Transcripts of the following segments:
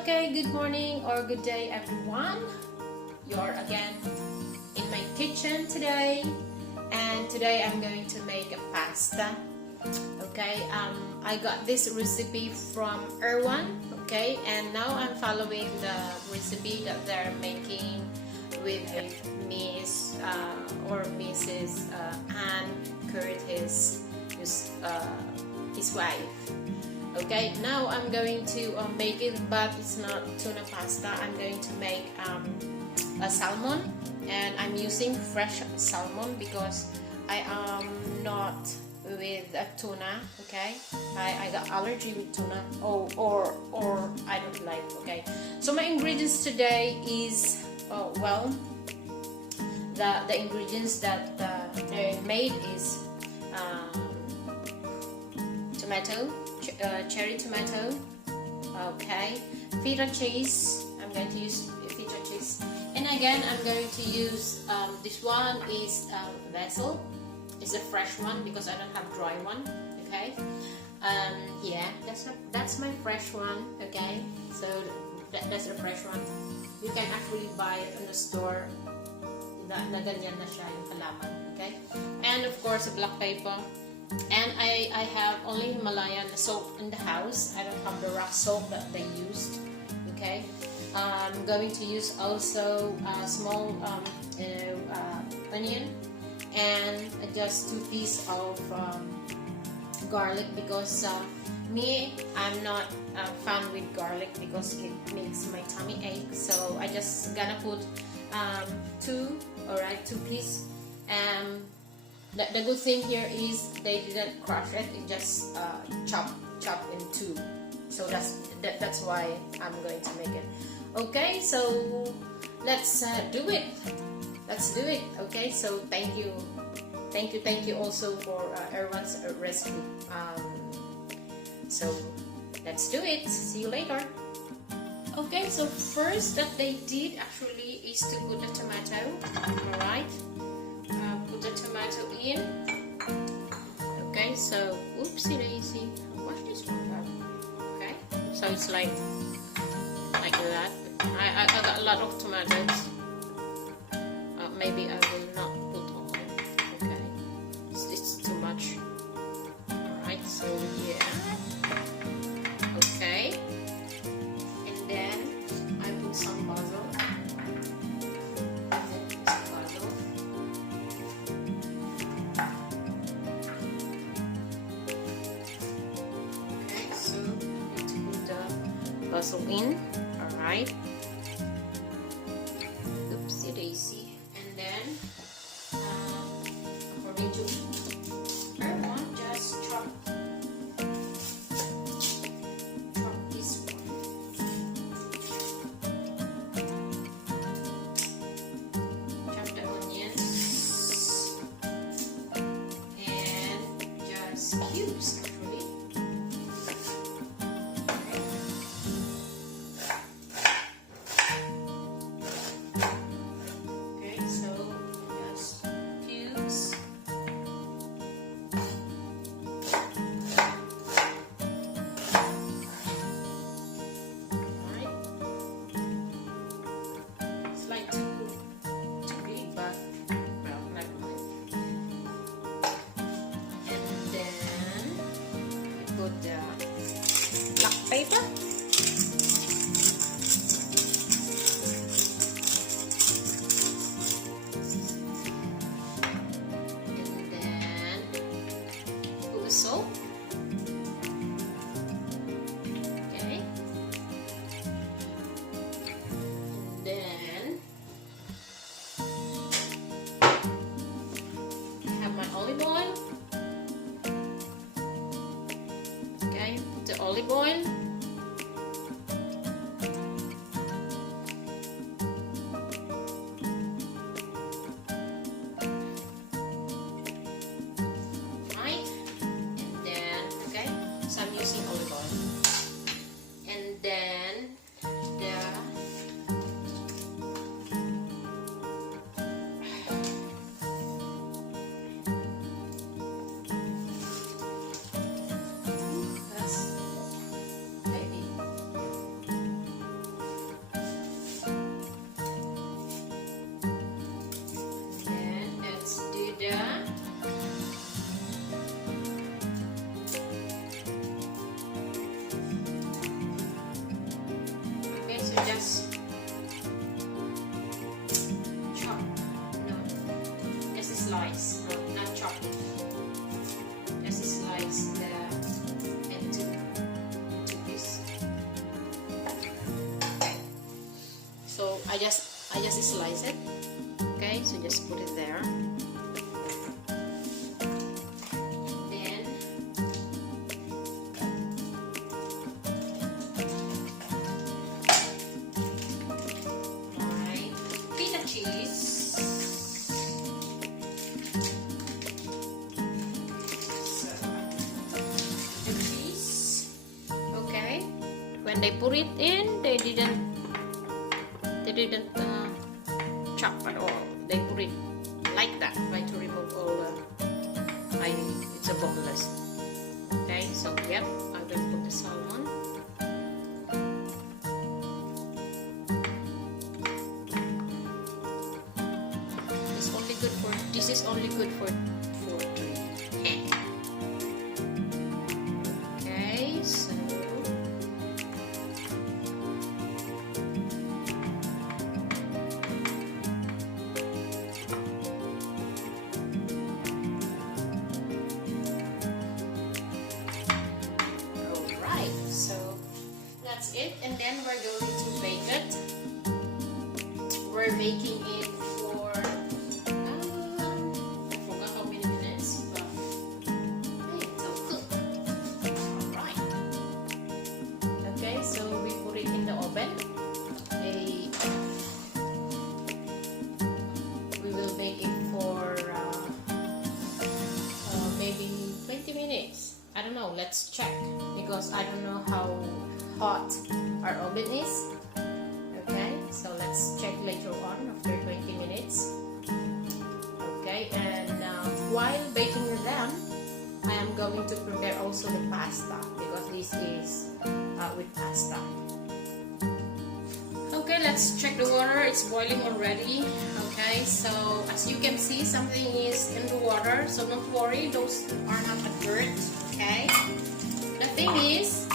Okay, good morning or good day everyone. You're again in my kitchen today, and today I'm going to make a pasta. Okay, I got this recipe from Erwan. Okay, and now I'm following the recipe that they're making with Miss or Mrs. Anne Curtis, his wife. Okay, now I'm going to make it, but it's not tuna pasta. I'm going to make a salmon, and I'm using fresh salmon because I am not with tuna. Okay, I got allergy with tuna, or I don't like. Okay, so my ingredients today is the ingredients that they made is tomato, cherry tomato, okay, feta cheese. I'm going to use feta cheese, and again I'm going to use this one is basil. It's a fresh one because I don't have dry one. Okay, yeah, that's my fresh one. Okay, so that's the fresh one. You can actually buy it in the store. Na ganyan na siya yung halaman. Okay, and of course a black pepper. And I have only Himalayan soap in the house. I don't have the rock soap that they used. Okay, I'm going to use also a small onion and just 2 pieces of garlic because I'm not a fan with garlic because it makes my tummy ache. So I just gonna put 2 pieces. The good thing here is they didn't crush it; it just chop in 2. So that's why I'm going to make it. Okay, so let's do it. Let's do it. Okay, so thank you also for Erwan's recipe. So let's do it. See you later. Okay, so first that they did actually is to put the tomato. All right. Put the tomato in. Okay, so oopsie daisy. Watch this one. Okay, so it's like that. I got a lot of tomatoes. Maybe I will not put all. Okay, it's too much. Alright, so yeah. Okay, and then I put some basil. Basil in, alright. Oopsie daisy. And then according to Erwan, just chop this one. Chop the onions and just cubes actually. Paper. And then put the salt. Okay. And then I have my olive oil. Okay, put the olive oil. I'm using olive oil, and then just slice it. Okay, so just put it there. Then my feta cheese. So the cheese. Okay. When they put it in, they didn't chop at all. They put it like that, try to remove all it's a boneless. Okay, so yep, I'm going to put the salmon. This is only good for 3. Okay, so that's it, and then we're going to bake it. We're baking it for I forgot how many minutes, but it'll cook. Alright. Okay, so we put it in the oven. We will bake it for maybe 20 minutes. I don't know, let's check, because I don't know how hot our oven is. Okay, so let's check later on after 20 minutes. Okay, and while baking them, I am going to prepare also the pasta, because this is with pasta. Okay, let's check the water. It's boiling already. Okay, so as you can see, something is in the water, so don't worry, those are not a dirt. Okay, the thing is,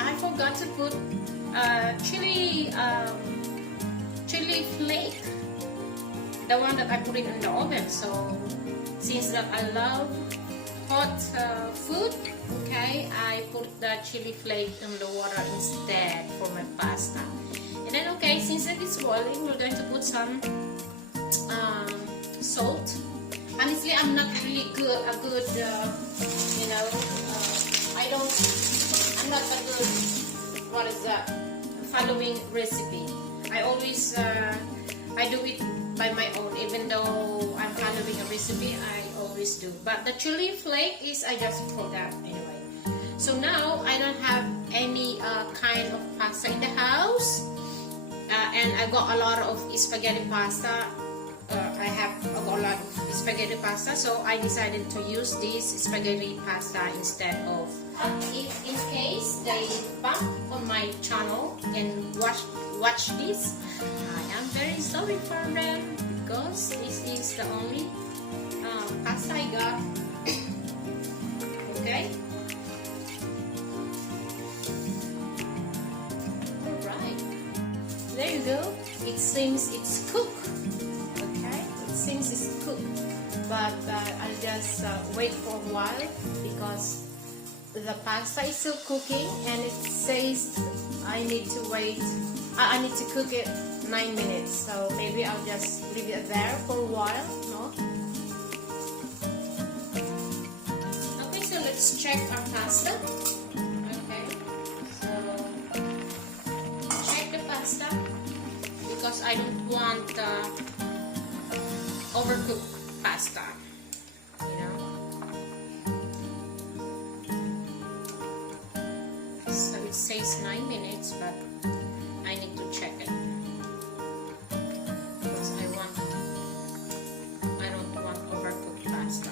I forgot to put chili flake, the one that I put it in the oven. So since that I love hot food, okay, I put the chili flake in the water instead for my pasta. And then okay, since it is boiling, we're going to put some salt. Honestly, I'm not really I'm not a good, what is that, following recipe. I always, I do it by my own, even though I'm following a recipe, I always do. But the chili flake is, I just forgot anyway. So now, I don't have any kind of pasta in the house. And I got a lot of spaghetti pasta. I got a lot of spaghetti pasta, so I decided to use this spaghetti pasta instead of. If in case they bump on my channel and watch this, I am very sorry for them, because this is the only pasta I got. Okay. Alright. There you go. It seems it's cooked. Okay. It seems it's cooked. But I'll just wait for a while, because the pasta is still cooking, and it says I need to wait. I need to cook it 9 minutes. So maybe I'll just leave it there for a while. No. Okay, so let's check our pasta. Okay, so check the pasta, because I don't want overcooked pasta. So it says 9 minutes, but I need to check it, because I don't want overcooked pasta.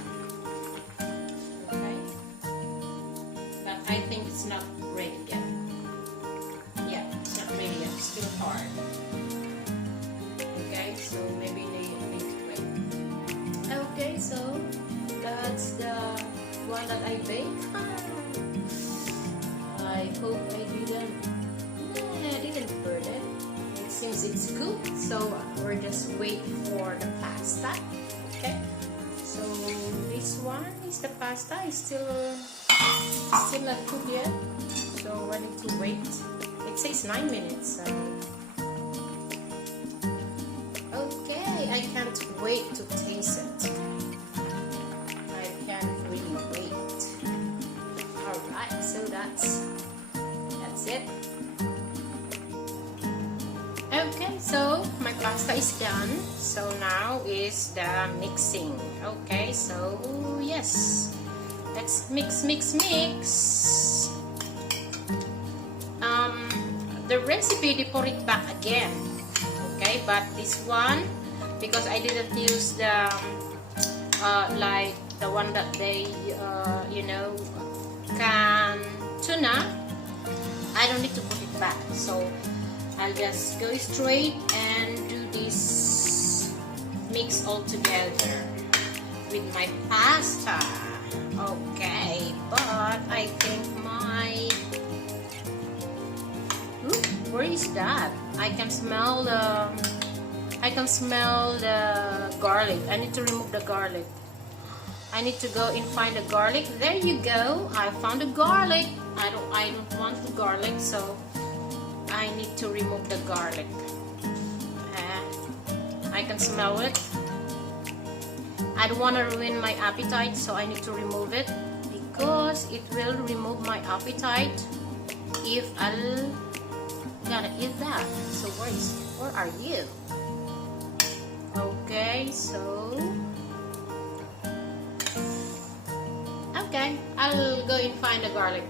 Okay, but I think it's not ready yet. Yeah, it's not ready yet. It's still hard. Okay, so maybe they need to wait. Okay, so that's the one that I baked. I hope I didn't burn it. It seems it's cooked, so we're just waiting for the pasta. Okay, so this one is the pasta. It's still not cooked yet, so we need to wait. It says 9 minutes. So wait to taste it. I can't really wait. Alright, so that's it. Okay, so my pasta is done. So now is the mixing. Okay, so yes, let's mix. The recipe, they put it back again. Okay, but this one, because I didn't use the like the one that they you know, can tuna, I don't need to put it back. So I'll just go straight and do this mix all together with my pasta. Okay, but I think my... Ooh, where is that? I can smell the garlic. I need to remove the garlic. I need to go and find the garlic. There you go. I found the garlic. I don't want the garlic, so I need to remove the garlic. I can smell it. I don't want to ruin my appetite, so I need to remove it, because it will remove my appetite if I'll gonna eat that. So where are you? Okay, so okay, I'll go and find the garlic.